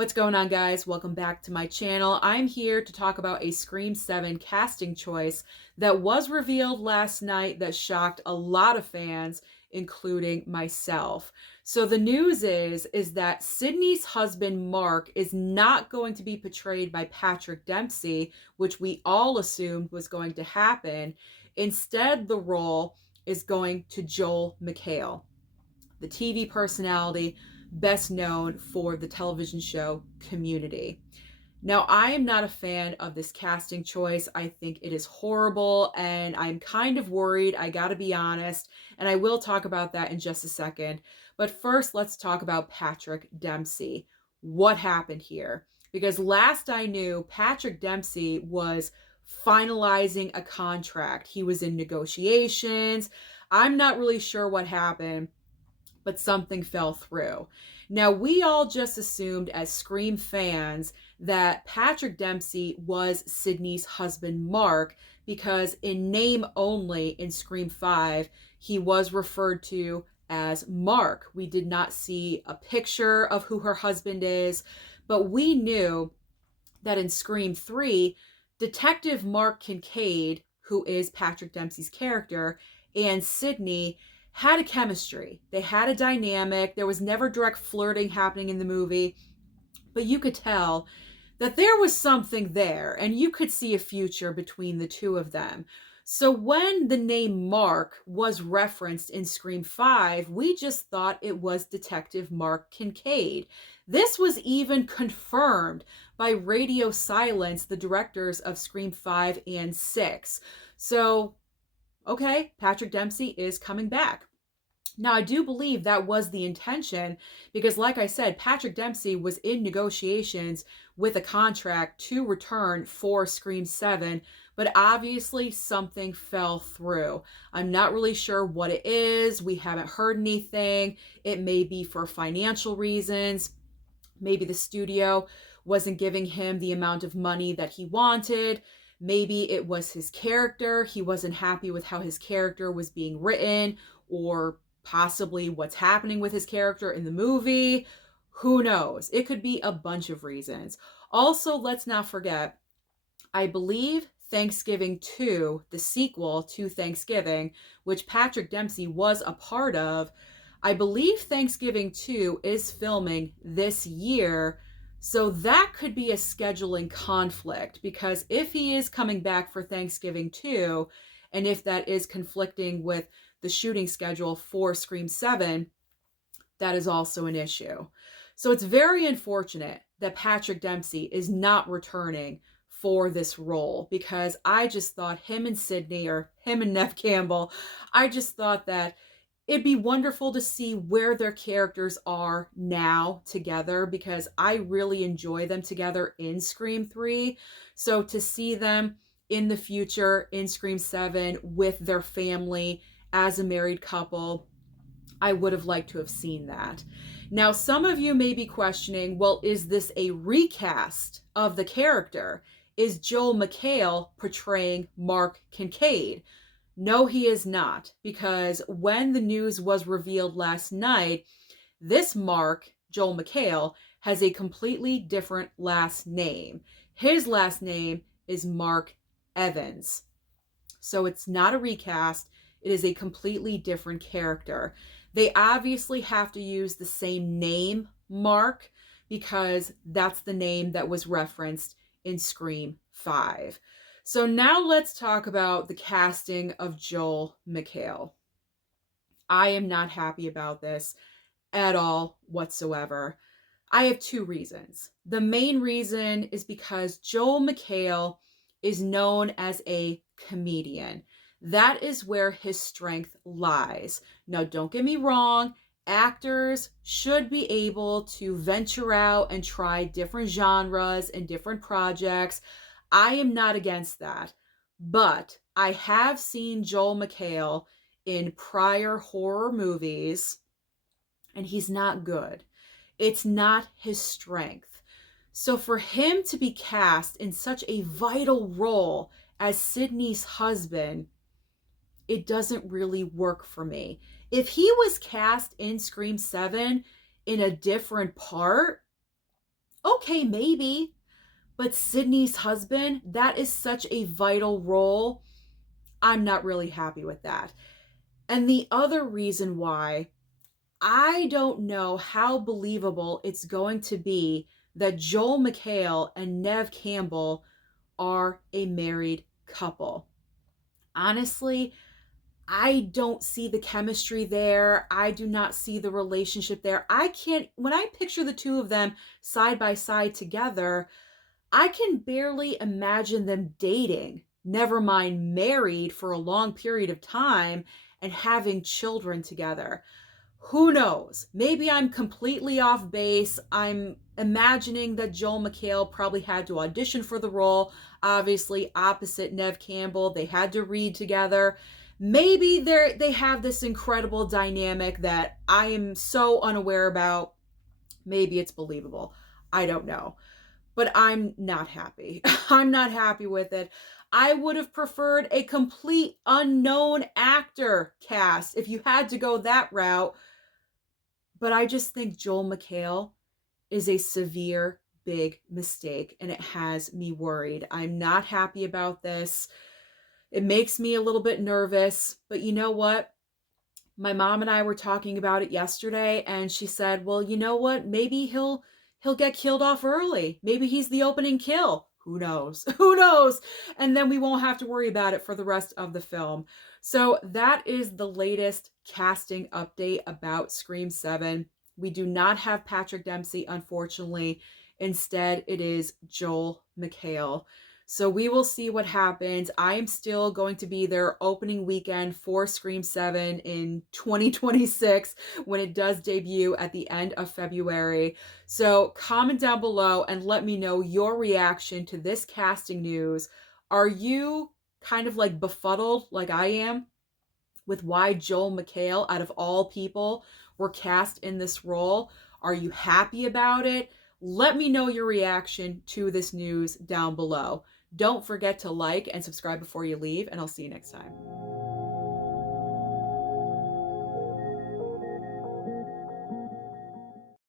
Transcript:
What's going on, guys? Welcome back to my channel. I'm here to talk about a Scream 7 casting choice that was revealed last night that shocked a lot of fans, including myself. So the news is that Sidney's husband, Mark, is not going to be portrayed by Patrick Dempsey, which we all assumed was going to happen. Instead, the role is going to Joel McHale, the TV personality best known for the television show Community. Now, I am not a fan of this casting choice. I think it is horrible, and I'm kind of worried, I gotta be honest, and I will talk about that in just a second. But first, let's talk about Patrick Dempsey. What happened here? Because last I knew, Patrick Dempsey was finalizing a contract. He was in negotiations. I'm not really sure what happened, but something fell through. Now, we all just assumed as Scream fans that Patrick Dempsey was Sidney's husband, Mark, because in name only in Scream 5, he was referred to as Mark. We did not see a picture of who her husband is, but we knew that in Scream 3, Detective Mark Kincaid, who is Patrick Dempsey's character, and Sidney had a chemistry. They had a dynamic. There was never direct flirting happening in the movie, but you could tell that there was something there, and you could see a future between the two of them. So when the name Mark was referenced in Scream 5, we just thought it was Detective Mark Kincaid. This was even confirmed by Radio Silence, the directors of Scream 5 and 6. So okay, Patrick Dempsey is coming back. Now, I do believe that was the intention because, like I said, Patrick Dempsey was in negotiations with a contract to return for Scream 7, but obviously something fell through. I'm not really sure what it is. We haven't heard anything. It may be for financial reasons. Maybe the studio wasn't giving him the amount of money that he wanted. Maybe it was his character. He wasn't happy with how his character was being written, or possibly what's happening with his character in the movie. Who knows? It could be a bunch of reasons. Also, let's not forget, I believe Thanksgiving 2, the sequel to Thanksgiving, which Patrick Dempsey was a part of, I believe Thanksgiving 2 is filming this year. So that could be a scheduling conflict, because if he is coming back for Thanksgiving 2, and if that is conflicting with the shooting schedule for Scream 7, that is also an issue. So it's very unfortunate that Patrick Dempsey is not returning for this role, because I just thought him and Sidney, or him and Neve Campbell, I just thought that it'd be wonderful to see where their characters are now together, because I really enjoy them together in Scream 3. So to see them in the future in Scream 7 with their family as a married couple, I would have liked to have seen that. Now, some of you may be questioning, well, is this a recast of the character? Is Joel McHale portraying Mark Kincaid? No, he is not, because when the news was revealed last night, this Mark, Joel McHale, has a completely different last name. His last name is Mark Evans. So it's not a recast. It is a completely different character. They obviously have to use the same name, Mark, because that's the name that was referenced in Scream 5. So now let's talk about the casting of Joel McHale. I am not happy about this at all whatsoever. I have two reasons. The main reason is because Joel McHale is known as a comedian. That is where his strength lies. Now, don't get me wrong, actors should be able to venture out and try different genres and different projects. I am not against that, but I have seen Joel McHale in prior horror movies, and he's not good. It's not his strength. So for him to be cast in such a vital role as Sidney's husband, it doesn't really work for me. If he was cast in Scream 7 in a different part, Okay, maybe. But Sidney's husband, that is such a vital role. I'm not really happy with that. And the other reason why, I don't know how believable it's going to be that Joel McHale and Neve Campbell are a married couple. Honestly, I don't see the chemistry there. I do not see the relationship there. I can't, when I picture the two of them side by side together, I can barely imagine them dating, never mind married for a long period of time and having children together. Who knows? Maybe I'm completely off base. I'm imagining that Joel McHale probably had to audition for the role. Obviously, opposite Neve Campbell, they had to read together. Maybe they have this incredible dynamic that I am so unaware about. Maybe it's believable. I don't know. But I'm not happy. I'm not happy with it. I would have preferred a complete unknown actor cast if you had to go that route. But I just think Joel McHale is a severe, big mistake, and it has me worried. I'm not happy about this. It makes me a little bit nervous, but you know what? My mom and I were talking about it yesterday, and she said, "Well, you know what? Maybe he'll get killed off early. Maybe he's the opening kill. Who knows? Who knows? And then we won't have to worry about it for the rest of the film." So that is the latest casting update about Scream 7. We do not have Patrick Dempsey, unfortunately. Instead, it is Joel McHale. So we will see what happens. I am still going to be there opening weekend for Scream 7 in 2026 when it does debut at the end of February. So comment down below and let me know your reaction to this casting news. Are you kind of like befuddled like I am with why Joel McHale, out of all people, were cast in this role? Are you happy about it? Let me know your reaction to this news down below. Don't forget to like and subscribe before you leave, and I'll see you next time.